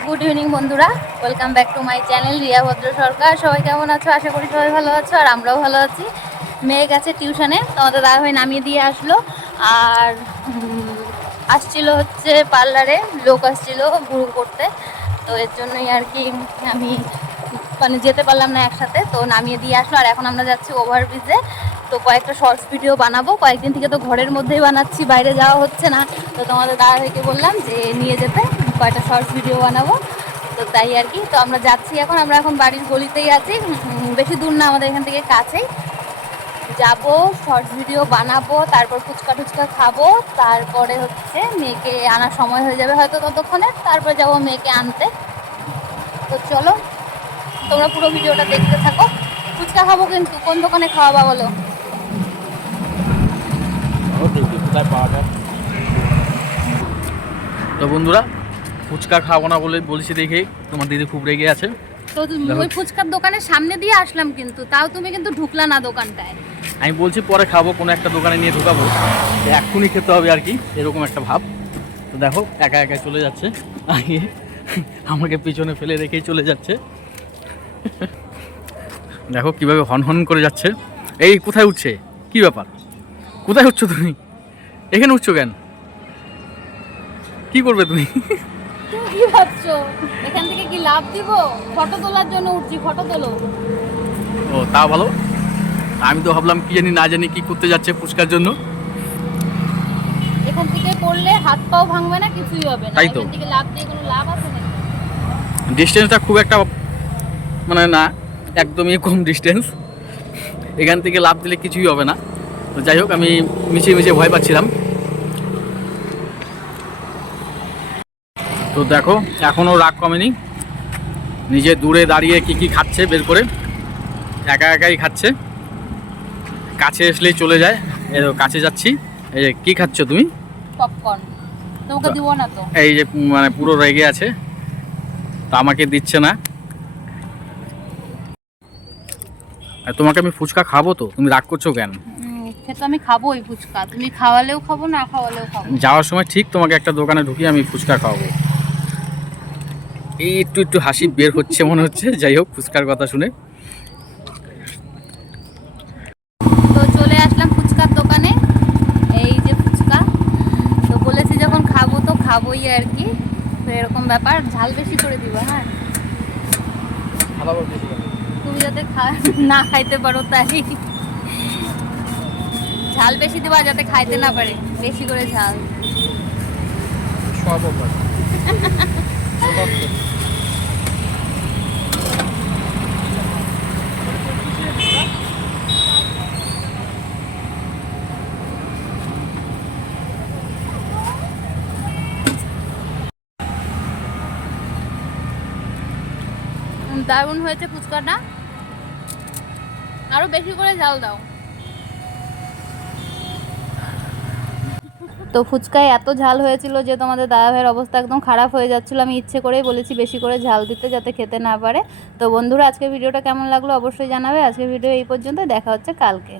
Good evening বন্ধুরা। Welcome back to my channel Riya Bhadra Sarkar. সবাই কেমন আছো? আশা করি সবাই ভালো আছো, আর আমরাও ভালো আছি। মেয়ে গেছে টিউশনে, তোমাদের দাদাভাই নামিয়ে দিয়ে আসলো। আর আসছিল হচ্ছে পার্লারে, লোক আসছিল ভুরু করতে। তো এর জন্যই আর কি আমি মানে যেতে পারলাম না একসাথে, তো নামিয়ে দিয়ে আসলো। আর এখন আমরা যাচ্ছি ওভারব্রিজে তো কয়েকটা শর্টস ভিডিও বানাবো। কয়েকদিন থেকে তো ঘরের মধ্যেই বানাচ্ছি, বাইরে যাওয়া হচ্ছে না। তো তোমাদের দাদা ভাইকে বললাম যে নিয়ে যেতে। কয়েকটা শর্টস ভিডিও বানাবো। তো তাই আর কি। তো আমরা যাচ্ছি এখন। আমরা এখন বাড়ির গলিতেই আছি। বেশি দূর না, আমাদের এখান থেকে কাছেই। যাব শর্টস ভিডিও বানাবো, তারপর ফুচকা টুচকা খাব। তারপরে হচ্ছে মেয়েকে আনার সময় হয়ে যাবে হয়তো ততক্ষণে। তারপরে যাব মেয়েকে আনতে। তো চলো, তোমরা পুরো ভিডিওটা দেখতে থাকো। ফুচকা খাব কিন্তু। কোন দোকানে খাওয়াবা বলো? তো বন্ধুরা ফুচকা খাব না বলে বলছি দেখে তোমার দিদি খুব রেগে আছে। তো তুমি- ওই ফুচকার দোকানের সামনে দিয়ে আসলাম কিন্তু তাও তুমি কিন্তু ঢুকলা না দোকানটায়। আমি বলছি পরে খাব কোনো একটা দোকানে নিয়ে ঢুকাবো। এক্ষুনি খেতে হবে আর কি এরকম একটা ভাব। তো দেখো একা একা চলে যাচ্ছে। আগে আমাকে পিছনে ফেলে রেখেই চলে যাচ্ছে। দেখো কীভাবে হন হন করে যাচ্ছে। এই কোথায় উঠছে? কি ব্যাপার? কোথায় উঠছো তুমি? এখানে উঠছো কেন? কি করবে তুমি? তুমি কি ভাবছ? এখান থেকে কি লাভ দিব? ফটো তোলার জন্য উঠছি ফটো তোলো। ও তা ভালো। আমি তো ভাবলাম কি জানি না জানি কি করতে যাচ্ছে ফুচকার জন্য। এখান থেকে পড়লে হাত পাও ভাঙবে না কিছুই হবে না। তাই তো। এখান থেকে লাভ দিয়ে কোনো লাভ আছে নাকি? ডিস্টেন্সটা খুব একটা মানে না একদমই কম ডিস্টেন্স এখান থেকে লাভ দিলে কিছুই হবে না। তো যাই হোক আমি মিছিয়ে মিছিয়ে ভয় পাচ্ছিলাম। তো দেখো এখনও রাগ কমেনি। নিজে দূরে দাঁড়িয়ে কি কি খাচ্ছে বের করে। একা একাই খাচ্ছে। কাছে আসলেই চলে যায়। এই কাছে যাচ্ছি। এই যে কী খাচ্ছ তুমি? পপকর্ন তোমাকে দিব না তো? এই যে মানে পুরো রেগে আছে। তা আমাকে দিচ্ছে না। আর তোমাকে আমি ফুচকা খাব তো? তুমি রাগ করছ কেন? আমি ফুচকা। তুমি খাওয়ালেও খাব না খাওয়ালেও খাব? যাওয়ার সময় ঠিক তোমাকে একটা দোকানে ঢুকিয়ে আমি ফুচকা খাওয়াবো। এই একটু একটু হাসি বের হচ্ছে মনে হচ্ছে যাই হোক ফুচকার কথা শুনে। তো চলে আসলাম ফুচকার দোকানে। এই যে ফুচকা তো বলেছি যখন খাব তো খাবোই আর কি। তো এরকম ব্যাপার ঝাল বেশি করে দিবা হ্যাঁ। তুমি যাতে খা- না খাইতে পারো তাই। ঝাল বেশি দিবা যাতে খাইতে না পারে বেশি করে ঝাল। উম, দারুণ হয়েছে ফুচকাটা। আরও বেশি করে ঝাল দাও। তো ফুচকায় এত ঝাল হয়েছিল যে তোমাদের দাদা ভাইয়ের অবস্থা একদম খারাপ হয়ে যাচ্ছিল। আমি ইচ্ছে করেই বলেছি বেশি করে ঝাল দিতে যাতে খেতে না পারে। তো বন্ধুরা আজকে ভিডিওটা কেমন লাগল অবশ্যই জানাবে। আজকে ভিডিও এই পর্যন্ত দেখা হচ্ছে কালকে।